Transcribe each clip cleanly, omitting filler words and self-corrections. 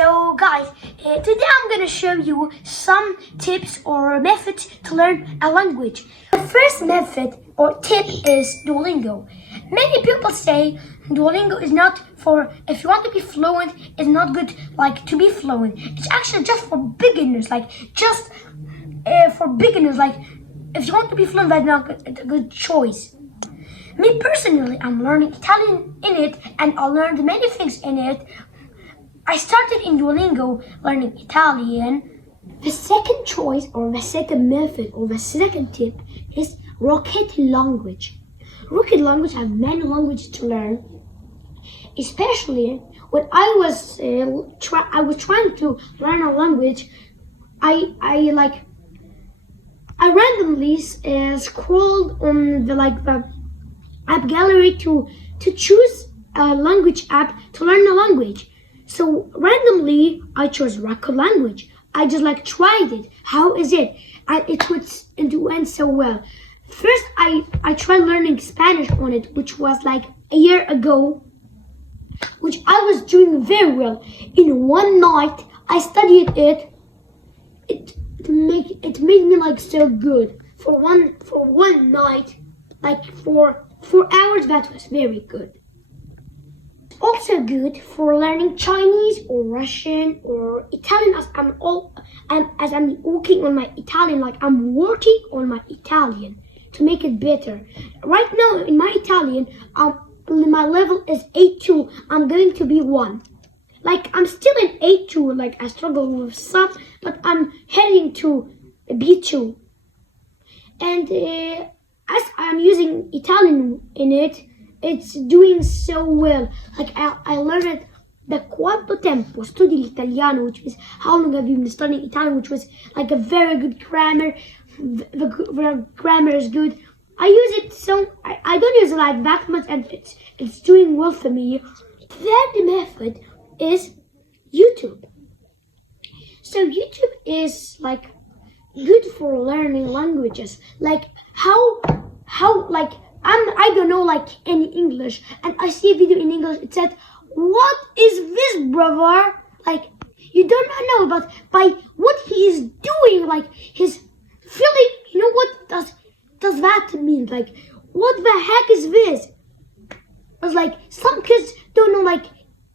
So guys, today I'm gonna show you some tips or methods to learn a language. The first method or tip is Duolingo. Many people say Duolingo is not for, if you want to be fluent, it's not good like to be fluent. It's actually just for beginners, like just for beginners, like if you want to be fluent, that's not a good choice. Me personally, I'm learning Italian in it, and I learned many things in it. I started in Duolingo learning Italian. The second choice or the second method or the second tip is Rocket Language. Rocket Language have many languages to learn, especially when I was trying to learn a language. I randomly scrolled on the app gallery to choose a language app to learn a language. So randomly I chose Rocket Language. I just tried it. How is it? And it went so well. First I tried learning Spanish on it, which was like a year ago, which I was doing very well. In one night I studied it. It made me so good. For one night, for 4 hours, that was very good. Also good for learning Chinese or Russian or Italian, as I'm working on my Italian, I'm working on my Italian to make it better. Right now in my Italian, my level is A2. I'm going to be 1. I'm still in A2, I struggle with some, but I'm heading to B2. And as I'm using Italian in it, it's doing so well. I learned the quanto tempo studi l'italiano, which is how long have you been studying Italian, which was a very good grammar. The grammar is good. I use it I don't use it that much, and it's doing well for me. Third method is YouTube. So YouTube is good for learning languages. I don't know any English, and I see a video in English. It said, "What is this, brother?" You don't know about by what he is doing, his feeling. You know what does that mean? What the heck is this? It's some kids don't know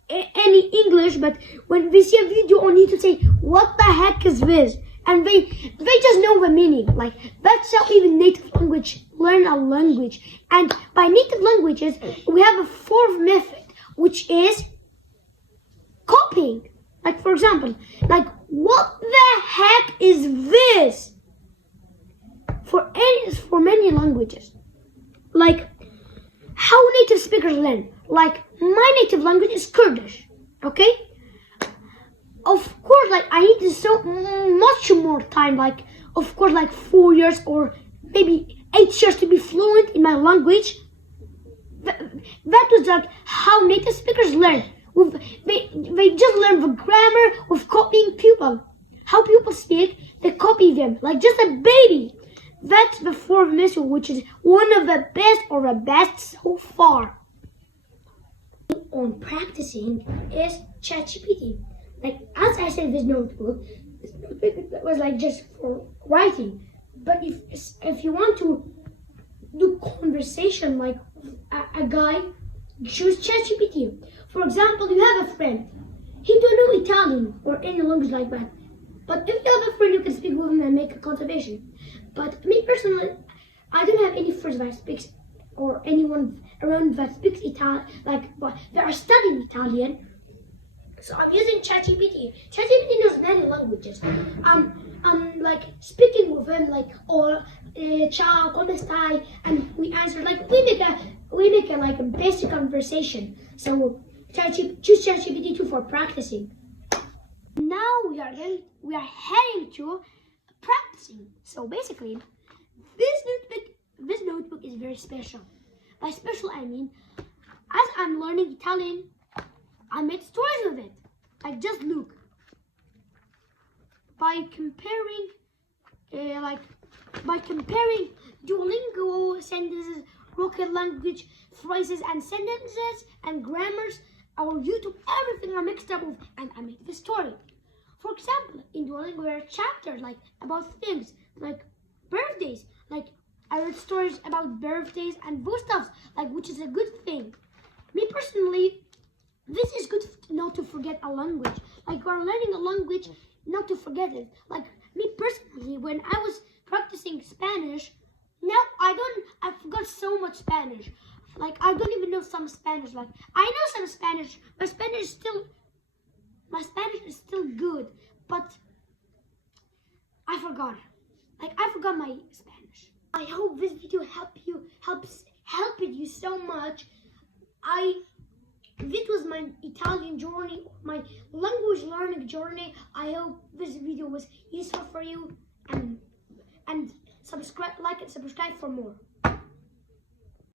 any English, but when they see a video on YouTube, say, "What the heck is this?" And they just know the meaning. That's how even native language learn a language. And by native languages, we have a fourth method, which is copying. For example, what the heck is this? For many languages, how native speakers learn. My native language is Kurdish, okay? Of course, I need so much more time, of course, 4 years or maybe 8 years to be fluent in my language. That was how native speakers learn. They just learn the grammar with copying people. How people speak, they copy them, just a baby. That's the fourth method, which is one of the best or the best so far. On practicing is ChatGPT. As I said, this notebook was just for writing. But if you want to do conversation a guy, choose ChatGPT. For example, you have a friend. He don't know Italian or any language like that. But if you have a friend, you can speak with him and make a conversation. But me personally, I don't have any friends that speaks or anyone around that speaks Italian, that are studying Italian. So I'm using ChatGPT. ChatGPT knows many languages. I'm speaking with him ciao, come stai, and we answer we make a basic conversation. So choose ChatGPT 2 for practicing. Now we are heading to practicing. So basically, this notebook is very special. By special I mean, as I'm learning Italian, I made stories with it. Just look. By comparing Duolingo sentences, Rocket Language phrases and sentences and grammars, our YouTube, everything I mixed up with, and I made the story. For example, in Duolingo there are chapters like about things like birthdays. Like I read stories about birthdays and those stuff, like which is a good thing. Me personally, this is good not to forget a language. Like we're learning a language, not to forget it. Like me personally, when I was practicing Spanish, now I forgot so much Spanish. Like I don't even know some Spanish. Like I know some Spanish. My Spanish is still good, but I forgot. Like I forgot my Spanish. I hope this video helped you so much. This was my Italian journey, my language learning journey. I hope this video was useful for you, and subscribe, like and subscribe for more.